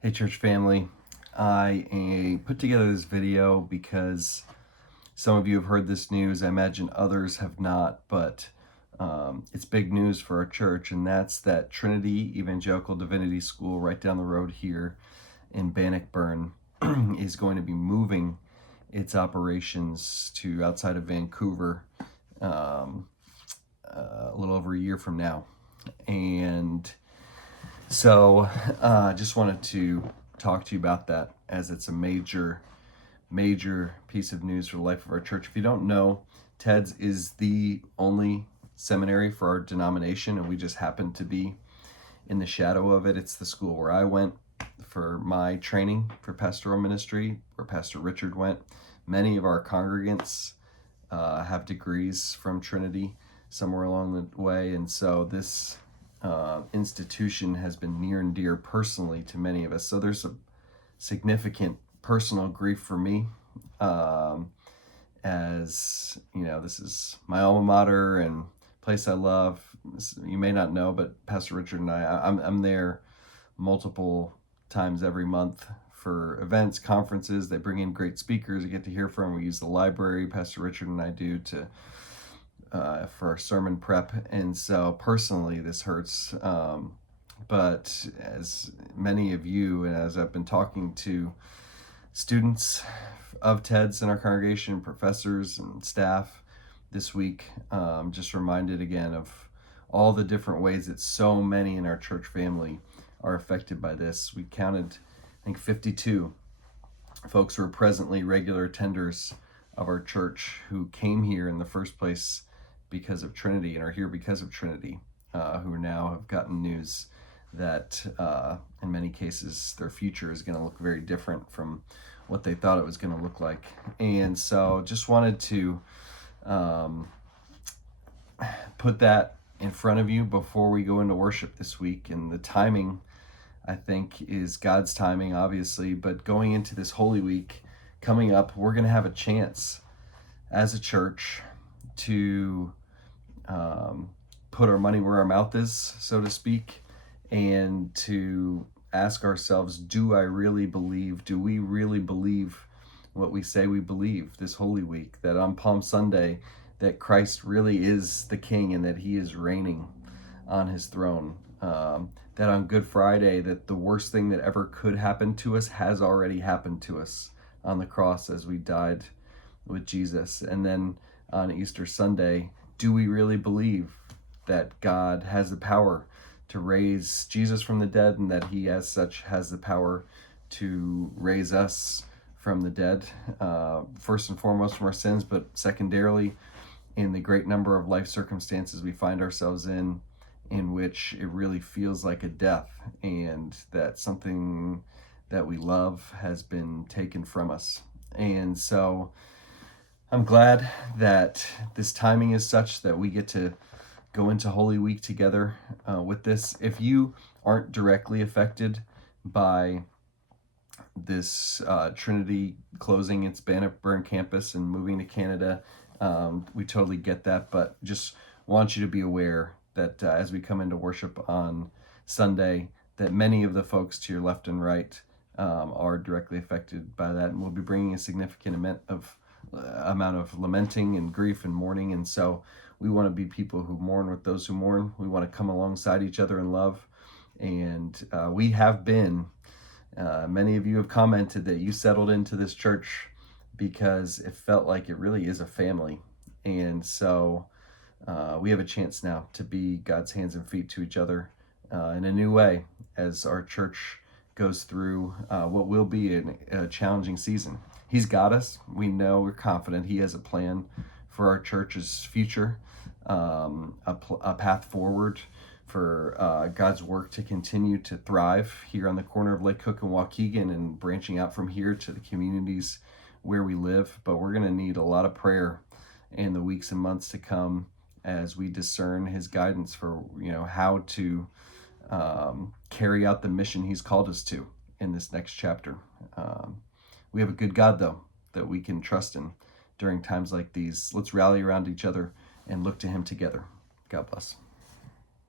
Hey church family, I put together this video because some of you have heard this news. I imagine others have not, but it's big news for our church, and that's that Trinity Evangelical Divinity School right down the road here in Bannockburn is going to be moving its operations to outside of Vancouver a little over a year from now. And so just wanted to talk to you about that, as it's a major piece of news for the life of our church. If you don't know, TEDS is the only seminary for our denomination, and we just happen to be in the shadow of it. It's the school where I went for my training for pastoral ministry, where Pastor Richard went. Many of our congregants have degrees from Trinity somewhere along the way, and so this institution has been near and dear personally to many of us. So there's a significant personal grief for me, as you know, this is my alma mater and place I love. You may not know, but Pastor Richard and I'm there multiple times every month for events, conferences. They bring in great speakers I get to hear from. We use the library, Pastor Richard and I do, to for our sermon prep. And so personally this hurts, but as many of you, and as I've been talking to students of TEDS in our congregation, professors and staff this week, just reminded again of all the different ways that so many in our church family are affected by this. We counted, I think, 52 folks who are presently regular attenders of our church who came here in the first place because of Trinity and are here because of Trinity, who now have gotten news that in many cases their future is going to look very different from what they thought it was going to look like. And so just wanted to put that in front of you before we go into worship this week. And the timing, I think, is God's timing, obviously, but going into this Holy Week coming up, we're going to have a chance as a church to put our money where our mouth is, so to speak, and to ask ourselves, do we really believe what we say we believe this Holy Week, that on Palm Sunday that Christ really is the King and that he is reigning on his throne, that on Good Friday that the worst thing that ever could happen to us has already happened to us on the cross as we died with Jesus. And then on Easter Sunday, do we really believe that God has the power to raise Jesus from the dead, and that he as such has the power to raise us from the dead, first and foremost from our sins, but secondarily in the great number of life circumstances we find ourselves in which it really feels like a death, and that something that we love has been taken from us. And so I'm glad that this timing is such that we get to go into Holy Week together with this. If you aren't directly affected by this Trinity closing its Bannockburn campus and moving to Canada, we totally get that, but just want you to be aware that as we come into worship on Sunday, that many of the folks to your left and right are directly affected by that, and we'll be bringing a significant amount of lamenting and grief and mourning. And so we want to be people who mourn with those who mourn. We want to come alongside each other in love. And we have been, many of you have commented that you settled into this church because it felt like it really is a family. And so we have a chance now to be God's hands and feet to each other in a new way as our church goes through what will be a challenging season. He's got us. We know, we're confident he has a plan for our church's future, a path forward for God's work to continue to thrive here on the corner of Lake Cook and Waukegan, and branching out from here to the communities where we live. But we're going to need a lot of prayer in the weeks and months to come as we discern his guidance for how to carry out the mission he's called us to in this next chapter. We have a good God, though, that we can trust in during times like these. Let's rally around each other and look to him together. God bless.